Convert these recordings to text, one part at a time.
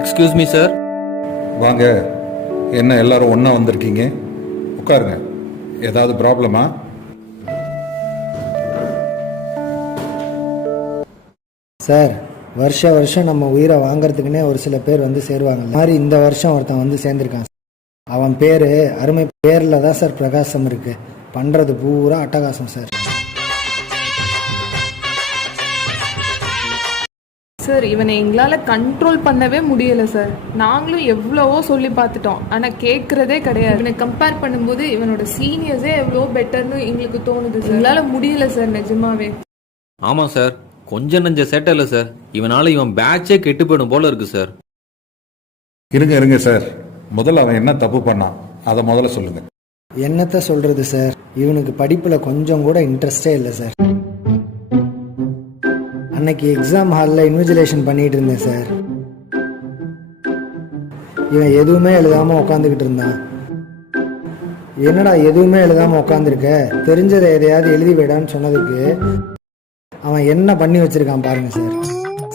Excuse me sir. வாங்க. என்ன எல்லாரும் ஒன்றா வந்திருக்கீங்க? உட்காருங்க. ஏதாவது ப்ராப்ளமா? சார், வருஷம் நம்ம உயிரை வாங்கறதுக்குன்னே ஒரு சில பேர் வந்து சேருவாங்க. மாதிரி இந்த வருஷம் ஒருத்தன் வந்து சேர்ந்துருக்கான். அவன் பேர் அருமை. பேரில் தான் சார் பிரகாசம் இருக்கு. பண்ணுறது பூரா அட்டகாசம் சார். சார், இவனை எங்களால் கண்ட்ரோல் பண்ணவே முடியலை சார். நாங்களும் எவ்வளவோ சொல்லி பார்த்துட்டோம், ஆனால் கேட்குறதே கிடையாது. இவனை கம்பேர் பண்ணும்போது இவனோட சீனியர்ஸே எவ்வளோ பெட்டர்னு எங்களுக்கு தோணுது சார். எங்களால் முடியல சார், நிஜமாவே. ஆமாம் சார், கொஞ்சம் நெஞ்ச சேட்டை இல்லை சார். இவன் பேட்சே கெட்டு போயிடும் போல இருக்கு சார். இருங்க சார். முதல்ல அவன் என்ன தப்பு பண்ணான் அதை முதல்ல சொல்லுங்க. என்னத்த சொல்றது சார், இவனுக்கு படிப்பில் கொஞ்சம் கூட இன்ட்ரெஸ்டே இல்லை சார். அன்னைக்கு எக்ஸாம் ஹாலில் இன்விஜிலேஷன் பண்ணிட்டு இருந்தேன் சார். இவன் எதுவுமே எழுதாமல் உட்காந்துக்கிட்டு இருந்தான். என்னடா எதுவுமே எழுதாமல் உட்காந்துருக்க, தெரிஞ்சதை எதையாவது எழுதி விடான்னு சொன்னதுக்கு அவன் என்ன பண்ணி வச்சிருக்கான் பாருங்க சார்.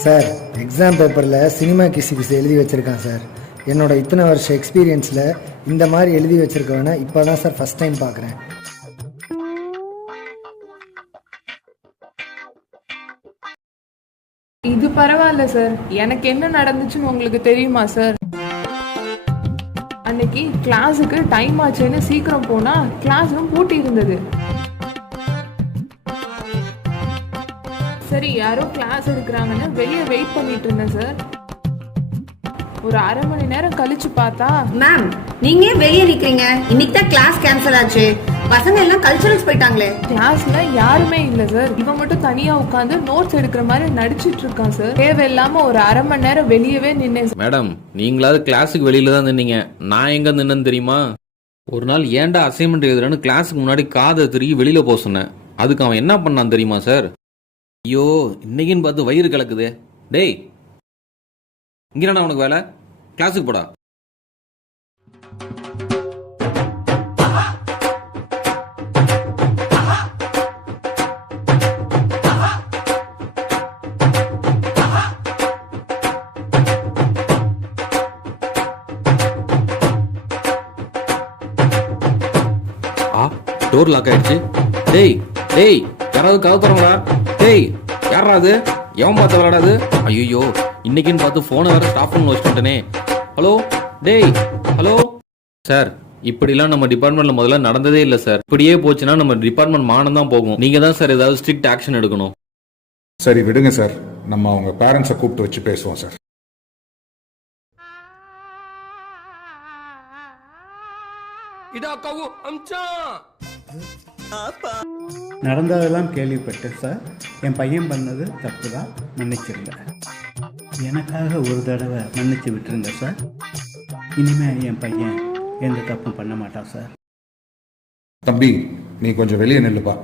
சார், எக்ஸாம் பேப்பரில் சினிமா கிசு எழுதி வச்சிருக்கான் சார். என்னோட இத்தனை வருஷ எக்ஸ்பீரியன்ஸில் இந்த மாதிரி எழுதி வச்சிருக்கவன இப்போ தான் சார் ஃபர்ஸ்ட் டைம் பார்க்குறேன். இது பரவாயில்ல சார். எனக்கு என்ன நடந்துச்சுன்னு உங்களுக்கு தெரியுமா சார்? அன்னைக்கு கிளாஸுக்கு டைம் ஆச்சுன்னு சீக்கிரம் போனா கிளாஸும் பூட்டி இருந்தது. சரி, யாரோ கிளாஸ் எடுக்கிறாங்கன்னு வெளியே வெயிட் பண்ணிட்டு இருந்தேன் சார். ஒரு அரை மணி நேரம் கழிச்சு பார்த்தா, மேம் நீங்க வெளியே நிக்கிறீங்க, இன்னைக்கு தான் கிளாஸ் கேன்சல் ஆச்சு, பசங்க எல்லாம் கல்ச்சுரல்ஸ் போயிட்டாங்களே. கிளாஸ்ல யாருமே இல்ல சார். இவன் மட்டும் தனியா உட்காந்து நோட்ஸ் எடுக்கிற மாதிரி நடிச்சிட்டு இருக்கான் சார். தேவையில்லாம ஒரு அரை மணி நேரம் வெளியவே நின்னேன். மேடம், நீங்களாவது கிளாஸுக்கு வெளியில தான் நின்னீங்க, நான் எங்க நின்னேன்னு தெரியுமா? ஒரு நாள் ஏன்டா அசைன்மெண்ட் எழுதுறேன்னு கிளாஸுக்கு முன்னாடி காதை திரும்பி வெளியில போக சொன்னேன். அதுக்கு அவன் என்ன பண்ணான் தெரியுமா சார்? ஐயோ, இன்னைக்குன்னு பார்த்து வயிறு கலக்குது. டேய், இங்கே உனக்கு வேலை, கிளாஸுக்கு போடா. டோர் லாக் ஆயிடுச்சு. டேய் டேய், யாராவது கதவு தரங்களா? டேய், யாரா அது? எவன் பார்த்து விளையாடாது? ஐயோ, இன்னைக்குன்னு பார்த்து போனை வேற ஸ்டாப் பண்ண வச்சுட்டேனே. ஹலோ, டேய், ஹலோ சார். இப்படிலாம் நம்ம டிபார்ட்மெண்ட்ல முதல்ல நடந்ததே இல்லை சார். இப்படியே போச்சுன்னா நம்ம டிபார்ட்மெண்ட் மானம் தான் போகும். நீங்க தான் சார் ஏதாவது ஸ்ட்ரிக்ட் ஆக்ஷன் எடுக்கணும். சரி விடுங்க சார், நம்ம அவங்க பேரண்ட்ஸை கூப்பிட்டு வச்சு பேசுவோம் சார். நடந்ததெல்லாம் கேள்விப்பட்டேன் சார். என் பையன் பண்ணது தப்பு தான், மன்னிச்சிருங்க. எனக்காக ஒரு தடவை மன்னிச்சு விட்டுருங்க சார். இனிமேல் என் பையன் எந்த தப்பும் பண்ண மாட்டான் சார். தம்பி, நீ கொஞ்சம் வெளியே நில்லுப்பா.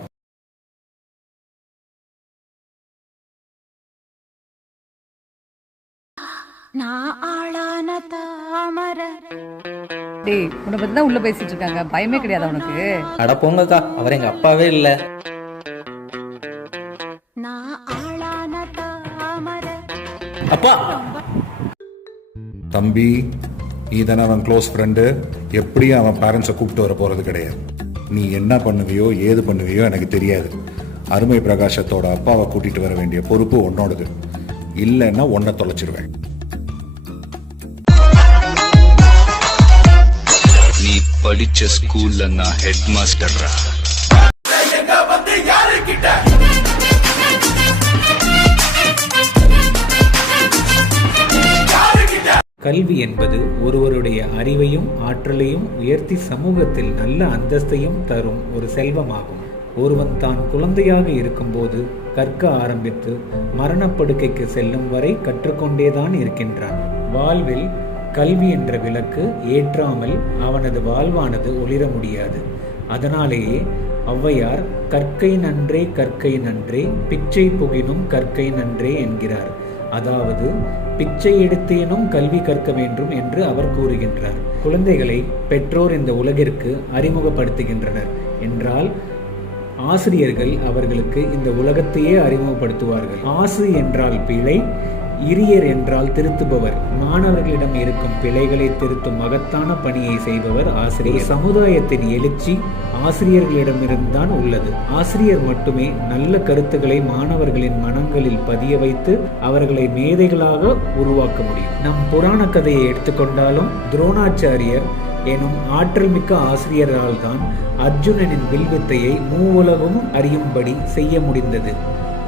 டேய், உன்னை பத்தி தான் உள்ள பேசிட்டு இருக்காங்க, பயமே கிடையாது உனக்கு? அட போங்கக்கா, அவர் எங்க அப்பாவே இல்ல. அப்பா, தம்பி, நீ தானே அவன் க்ளோஸ் ஃப்ரெண்டு. எப்படியும் அவன் பேரண்ட்ஸை கூப்பிட்டு வர போறது கிடையாது. நீ என்ன பண்ணுவியோ ஏது பண்ணுவியோ எனக்கு தெரியாது. அருமை பிரகாசத்தோட அப்பாவை கூட்டிட்டு வர வேண்டிய பொறுப்பு உன்னோடது. இல்லைன்னா உன்னை தொலைச்சிருவேன். நீ படிச்ச ஸ்கூல்ல நான் ஹெட் மாஸ்டர்ரா. கல்வி என்பது ஒருவருடைய அறிவையும் ஆற்றலையும் உயர்த்தி சமூகத்தில் நல்ல அந்தஸ்தையும் தரும் ஒரு செல்வமாகும். ஒருவன் தான் குழந்தையாக இருக்கும்போது கற்க ஆரம்பித்து மரணப்படுக்கைக்கு செல்லும் வரை கற்றுக்கொண்டேதான் இருக்கின்றான். வாழ்வில் கல்வி என்ற விளக்கு ஏற்றாமல் அவனது வாழ்வானது ஒளிர முடியாது. அதனாலேயே ஔவையார் கற்கை நன்றே கற்கை நன்றே, பிச்சை புகினும் கற்கை நன்றே என்கிறார். அதாவது பிச்சை எடுத்தேனும் கல்வி கற்க வேண்டும் என்று அவர் கூறுகின்றார். குழந்தைகளை பெற்றோர் இந்த உலகிற்கு அறிமுகப்படுத்துகின்றனர் என்றால் ஆசிரியர்கள் அவர்களுக்கு இந்த உலகத்தையே அறிமுகப்படுத்துவார்கள். ஆசு என்றால் பிழை, இரியர் என்றால் திருத்துபவர். மாணவர்களிடம் இருக்கும் பிழைகளை திருத்தும் மகத்தான பணியை செய்பவர் ஆசிரியர். சமுதாயத்தின் எழுச்சி ஆசிரியர்களிடமிருந்துதான் உள்ளது. ஆசிரியர் மட்டுமே நல்ல கருத்துக்களை மாணவர்களின் மனங்களில் பதிய வைத்து அவர்களை மேதைகளாக உருவாக்க முடியும். நம் புராண கதையை எடுத்துக்கொண்டாலும் துரோணாச்சாரியர் எனும் ஆற்றல் மிக்க ஆசிரியரால் தான் அர்ஜுனனின் வில்வித்தையை மூவுலகமும் அறியும்படி செய்ய முடிந்தது.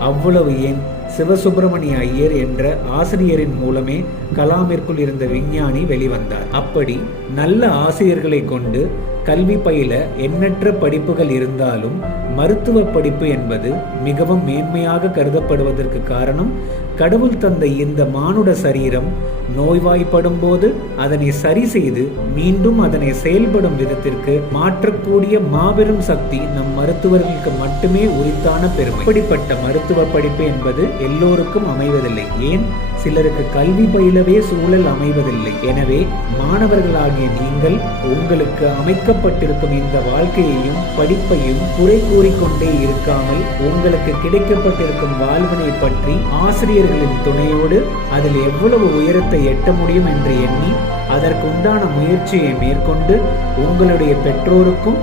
அவ்வளவு ஏன், சிவசுப்பிரமணிய ஐயர் என்ற ஆசிரியரின் மூலமே கலாமிற்குள் இருந்த விஞ்ஞானி வெளிவந்தார். அப்படி நல்ல ஆசிரியர்களை கொண்டு கல்வி பயில எண்ணற்ற படிப்புகள் இருந்தாலும் மருத்துவ படிப்பு என்பது மிகவும் மேன்மையாக கருதப்படுவதற்கு காரணம், கடவுள் தந்த இந்த மானுட சரீரம் நோய்வாய்ப்படும் போது அதனை சரி செய்து மீண்டும் அதனை செயல்படும் விதத்திற்கு மாற்றக்கூடிய மாபெரும் சக்தி நம் மருத்துவர்களுக்கு மட்டுமே உரித்தான பெருமை. இப்படிப்பட்ட மருத்துவ படிப்பு என்பது எல்லோருக்கும் அமைவதில்லை. ஏன், சிலருக்கு கல்வி பயிலவே சூழல் அமைவதில்லை. எனவே மாணவர்களாகிய நீங்கள் உங்களுக்கு அமைக்கப்பட்டிருக்கும் இந்த வாழ்க்கையையும் படிப்பையும் குறை கூறிக்கொண்டே இருக்காமல் உங்களுக்கு கிடைக்கப்பட்டிருக்கும் வாழ்வினை பற்றி ஆசிரியர்களின் துணையோடு அதில் எவ்வளவு உயரத்தை எட்ட முடியும் என்று எண்ணி அதற்கு உண்டான முயற்சியை மேற்கொண்டு உங்களுடைய பெற்றோருக்கும்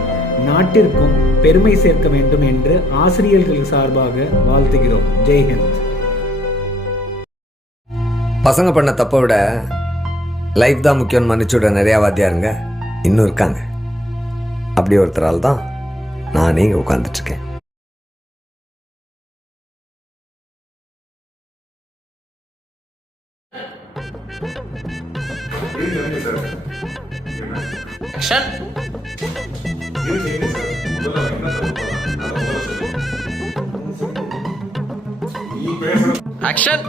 நாட்டிற்கும் பெருமை சேர்க்க வேண்டும் என்று ஆசிரியர்கள் சார்பாக வாழ்த்துகிறோம். ஜெய்ஹிந்த். பசங்க பண்ண தப்பை விட லைஃப் தான் முக்கியம்னு மன்னிச்சுட நிறையா வாத்தியாருங்க இன்னும் இருக்காங்க. அப்படி ஒருத்தரால் தான் நானே இங்கே உட்காந்துட்ருக்கேன். Action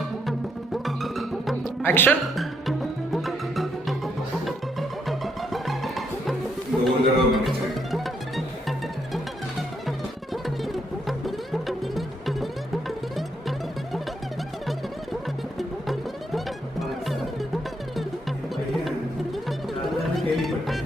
action. கேள்விப்பட்டேன்.